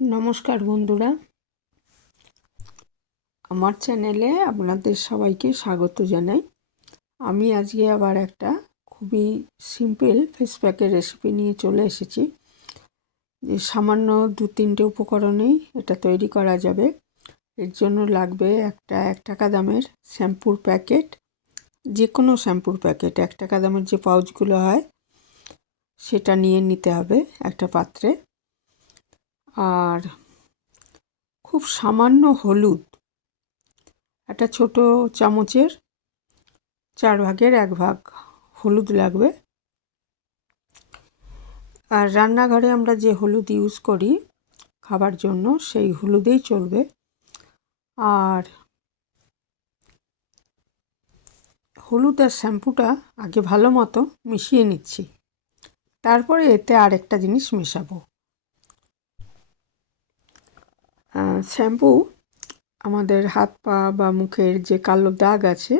নমস্কার বন্ধুরা, আমার চ্যানেলে আপনাদের সবাইকে স্বাগত জানাই। আমি আজকে আবার একটা খুবই সিম্পল ফেস প্যাকের রেসিপি নিয়ে চলে এসেছি। যে সামান্য 2-3টে উপকরণেই এটা তৈরি করা যাবে। এর জন্য লাগবে একটা 1 টাকা দামের শ্যাম্পুর প্যাকেট, যে কোনো শ্যাম্পুর প্যাকেট। 1 টাকা দামের যে পাউচগুলো হয় সেটা নিয়ে নিতে হবে একটা পাত্রে। আর খুব সামান্য হলুদ, একটা ছোট চামচের 1/4 ভাগ হলুদ লাগবে। আর রান্নাঘরে আমরা যে হলুদ ইউজ করি খাবার জন্য, সেই হলুদেই চলবে। আর হলুদ আর শ্যাম্পুটা আগে ভালো মতো মিশিয়ে নিচ্ছি, তারপরে এতে আরেকটা জিনিস মেশাবো। শ্যাম্পু আমাদের হাত পা বা মুখের যে কালো দাগ আছে,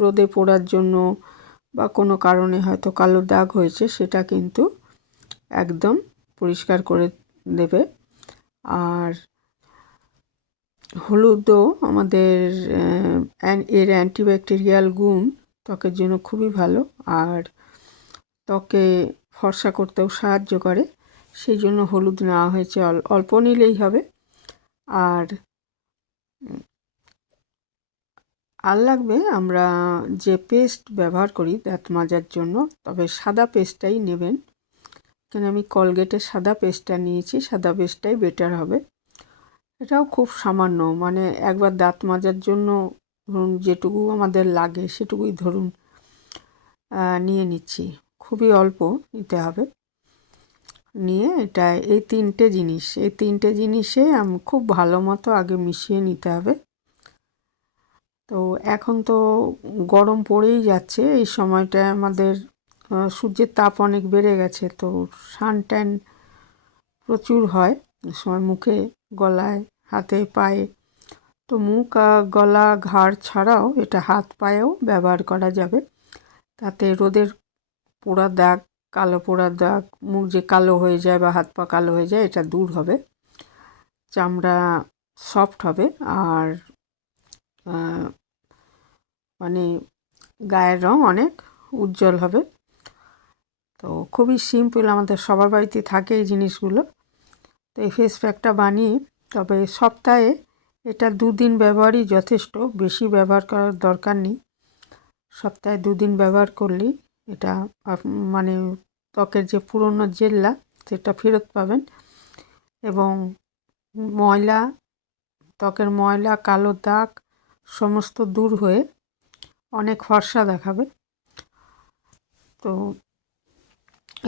রোদে পোড়ার জন্য বা কোনো কারণে হয়তো কালো দাগ হয়েছে, সেটা কিন্তু একদম পরিষ্কার করে দেবে। আর হলুদও আমাদের এর অ্যান্টিব্যাকটেরিয়াল গুণ ত্বকের জন্য খুবই ভালো, আর ত্বকে ফর্সা করতেও সাহায্য করে। সেই জন্য হলুদ নেওয়া হয়েছে, অল্প নিলেই হবে। আর লাগবে আমরা যে পেস্ট ব্যবহার করি দাঁত মাজার জন্য, তবে সাদা পেস্টটাই নেবেন। এখানে আমি কলগেটের সাদা পেস্টটা নিয়েছি, সাদা পেস্টটাই বেটার হবে। এটাও খুব সামান্য, মানে একবার দাঁত মাজার জন্য ধরুন যেটুকু আমাদের লাগে সেটুকুই ধরুন নিয়ে নিচ্ছি, খুবই অল্প নিতে হবে। নিয়ে এটা এই তিনটে জিনিসে আমি খুব ভালো মতো আগে মিশিয়ে নিতে হবে। তো এখন তো গরম পড়েই যাচ্ছে, এই সময়টায় আমাদের সূর্যের তাপ অনেক বেড়ে গেছে, তো সান ট্যান প্রচুর হয় এই সময়, মুখে, গলায়, হাতে, পায়ে। তো মুখ, গলা, ঘাড় ছাড়াও এটা হাত পায়েও ব্যবহার করা যাবে। তাতে রোদের পোড়া দাগ, কালো পোড়া দাগ, মুখ যে কালো হয়ে যায় বা হাত পা কালো হয়ে যায়, এটা দূর হবে। চামড়া সফট হবে, আর মানে গায়ের রং অনেক উজ্জ্বল হবে। তো খুবই সিম্পল, আমাদের সবার বাড়িতে থাকে এই জিনিসগুলো। তো এই ফেস প্যাকটা বানিয়ে, তবে সপ্তাহে এটা 2 দিন ব্যবহারই যথেষ্ট, বেশি ব্যবহার করার দরকার নেই। সপ্তাহে 2 দিন ব্যবহার করলেই এটা মানে ত্বকের যে পুরনো জেল্লা সেটা ফেরত পাবেন, এবং ময়লা, ত্বকের ময়লা, কালো দাগ সমস্ত দূর হয়ে অনেক ফর্সা দেখাবে। তো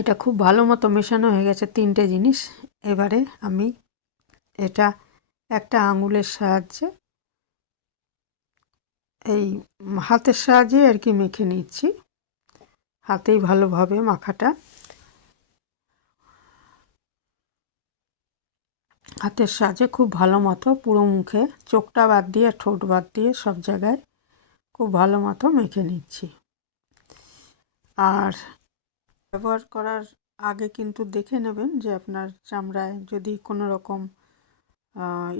এটা খুব ভালো মতো মেশানো হয়ে গেছে 3টে জিনিস। এবারে আমি এটা একটা আঙুলের সাহায্যে, এই হাতের সাহায্যে আর কি মেখে নিচ্ছি। হাতেই ভালোভাবে মাখাটা, হাতের সাহায্যে খুব ভালো মতো পুরো মুখে, চোখটা বাদ দিয়ে, ঠোঁট বাদ দিয়ে সব জায়গায় খুব ভালো মতো মেখে নিচ্ছি। আর ব্যবহার করার আগে কিন্তু দেখে নেবেন যে আপনার চামড়ায় যদি কোনো রকম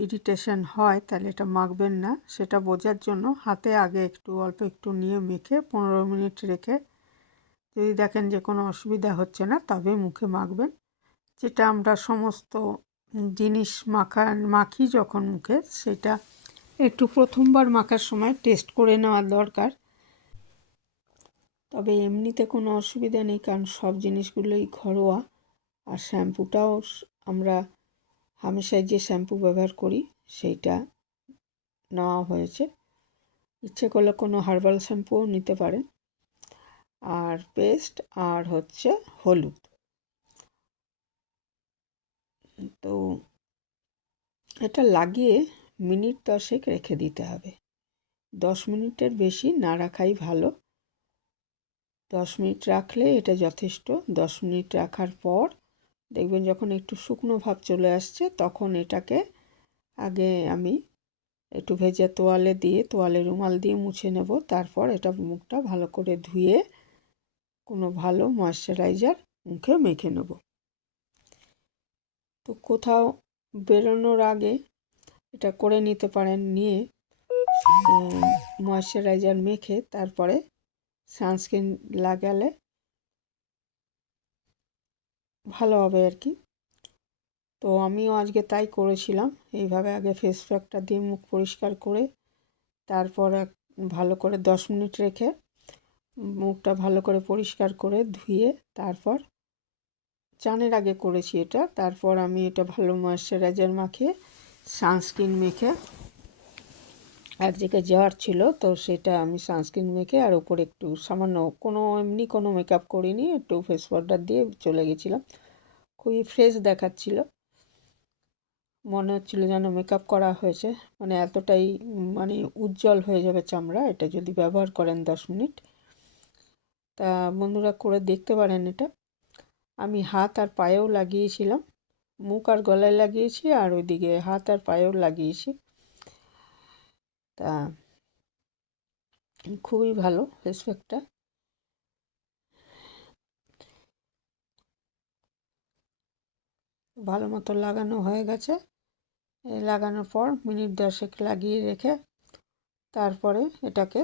ইরিটেশন হয়, তাহলে এটা মাখবেন না। সেটা বোঝার জন্য হাতে আগে একটু অল্প একটু নিয়ে মেখে 15 মিনিট রেখে, যদি দেখেন যে কোনো অসুবিধা হচ্ছে না, তবে মুখে মাখবেন। যেটা আমরা সমস্ত জিনিস মাখি যখন মুখে, সেটা একটু প্রথমবার মাখার সময় টেস্ট করে নেওয়া দরকার। তবে এমনিতে কোনো অসুবিধা নেই, কারণ সব জিনিসগুলোই ঘরোয়া। আর শ্যাম্পুটাও আমরা হামেশাই যে শ্যাম্পু ব্যবহার করি সেইটা নেওয়া হয়েছে। ইচ্ছে করলে কোনো হার্বাল শ্যাম্পুও নিতে পারেন। আর পেস্ট আর হচ্ছে হলুদ। তো এটা লাগিয়ে মিনিট 10 রেখে দিতে হবে। 10 মিনিটের বেশি না রাখাই ভালো। 10 মিনিট রাখলে এটা যথেষ্ট। 10 মিনিট রাখার পর দেখবেন যখন একটু শুকনো ভাব চলে আসছে, তখন এটাকে আগে আমি একটু ভেজা তোয়ালে রুমাল দিয়ে মুছে নেব। তারপর এটা মুখটা ভালো করে ধুয়ে কোনো ভালো ময়েশ্চারাইজার মুখে মেখে নেব। তো কোথাও বেরোনোর আগে এটা করে নিতে পারেন, নিয়ে ময়শ্চারাইজার মেখে তারপরে সানস্ক্রিন লাগালে ভালো হবে আর কি। তো আমিও আজকে তাই করেছিলাম। এইভাবে আগে ফেস প্যাকটা দিয়ে মুখ পরিষ্কার করে তারপর ভালো করে 10 মিনিট রেখে মুখটা ভালো করে পরিষ্কার করে ধুয়ে তারপর চানের আগে করেছি এটা। তারপর আমি এটা ভালো ময়শ্চারাইজার মাখিয়ে সানস্ক্রিন মেখে এক জায়গায় যাওয়ার ছিল, তো সেটা আমি সানস্ক্রিন মেখে আর উপরে একটু সামান্য এমনি কোনো মেকআপ করিনি, একটু ফেস পাউডার দিয়ে চলে গেছিলাম। খুবই ফ্রেশ দেখাচ্ছিল, মনে হচ্ছিল যেন মেকআপ করা হয়েছে। মানে এতটাই মানে উজ্জ্বল হয়ে যাবে চামড়া এটা যদি ব্যবহার করেন 10 মিনিট। তা বন্ধুরা করে দেখতে পারেন এটা। আমি হাত আর পায়েও লাগিয়েছিলাম, মুখ আর গলায় লাগিয়েছি আর ওইদিকে হাত আর পায়েও লাগিয়েছি। তা খুবই ভালো ফেস প্যাকটা। ভালো মতো লাগানো হয়ে গেছে। লাগানোর পর মিনিট 10 লাগিয়ে রেখে তারপরে এটাকে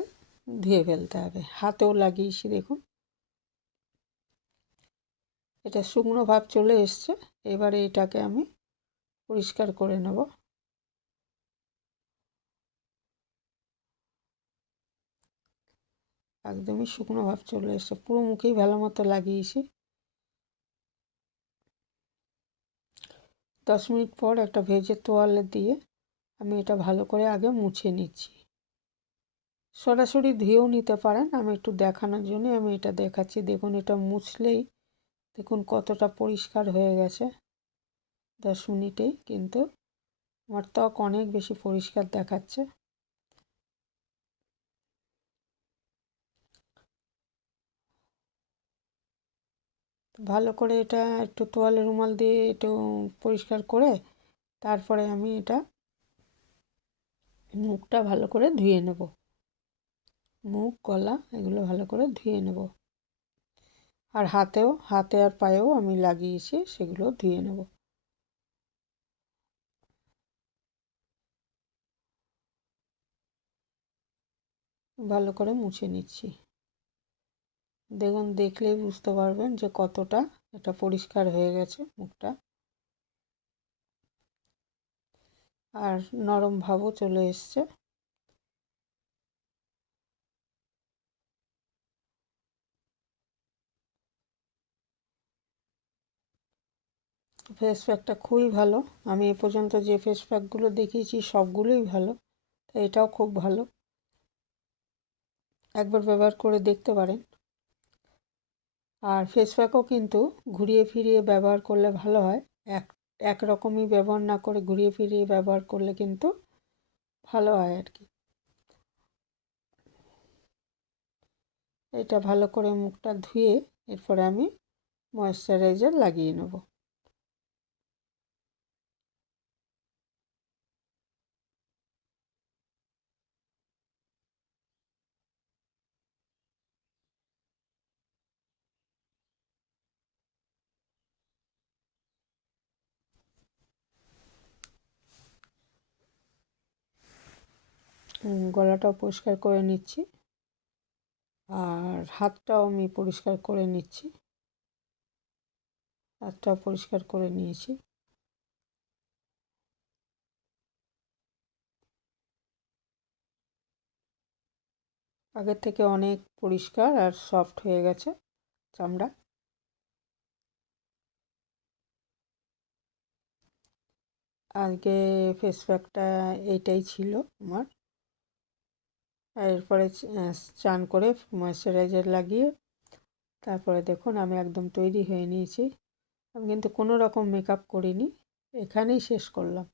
ধুয়ে ফেলতে হবে। হাতেও লাগিয়েছি দেখুন, এটা শুকনো ভাব চলে এসছে। এবারে এটাকে আমি পরিষ্কার করে নেব। একদমই শুকনো ভাব চলে এসছে, পুরো মুখেই ভালো মতো লাগিয়েছি। 10 মিনিট পর একটা ভেজে তোয়ালে দিয়ে আমি এটা ভালো করে আগে মুছে নিচ্ছি। সরাসরি ধুয়েও নিতে পারেন, আমি একটু দেখানোর জন্য আমি এটা দেখাচ্ছি। দেখুন এটা মুছলেই দেখুন কতটা পরিষ্কার হয়ে গেছে 10 মিনিটেই, কিন্তু আমার ত্বক অনেক বেশি পরিষ্কার দেখাচ্ছে। ভালো করে এটা একটু তোয়ালে রুমাল দিয়ে একটু পরিষ্কার করে তারপরে আমি এটা মুখটা ভালো করে ধুয়ে নেব। মুখ গলা এগুলো ভালো করে ধুয়ে নেব। আর হাতে আর পায়েও আমি লাগিয়েছি, সেগুলো ধুয়ে নেব। ভালো করে মুছে নিচ্ছি। দেখুন দেখলেই বুঝতে পারবেন যে কতটা এটা পরিষ্কার হয়ে গেছে মুখটা, আর নরম ভাবও চলে এসছে। ফেস প্যাকটা খুবই ভালো। আমি এ পর্যন্ত যে ফেস প্যাকগুলো দেখিয়েছি সবগুলোই ভালো, তাই এটাও খুব ভালো। একবার ব্যবহার করে দেখতে পারেন। আর ফেস প্যাকও কিন্তু ঘুরিয়ে ফিরিয়ে ব্যবহার করলে ভালো হয়। একরকমই ব্যবহার না করে ঘুরিয়ে ফিরিয়ে ব্যবহার করলে কিন্তু ভালো হয় আর কি। এটা ভালো করে মুখটা ধুয়ে এরপরে আমি ময়েশ্চারাইজার লাগিয়ে নেব। গলাটাও পরিষ্কার করে নিচ্ছি আর হাতটাও আমি পরিষ্কার করে নিচ্ছি। হাতটাও পরিষ্কার করে নিয়েছি। আগের থেকে অনেক পরিষ্কার আর সফট হয়ে গেছে চামড়া। আজকে ফেস প্যাকটা এইটাই ছিল আমার। আর এরপরে চান করে ময়েশ্চারাইজার লাগিয়ে তারপরে দেখুন আমি একদম তৈরি হয়ে নিয়েছি। আমি কিন্তু কোনো রকম মেকআপ করিনি, এখানেই শেষ করলাম।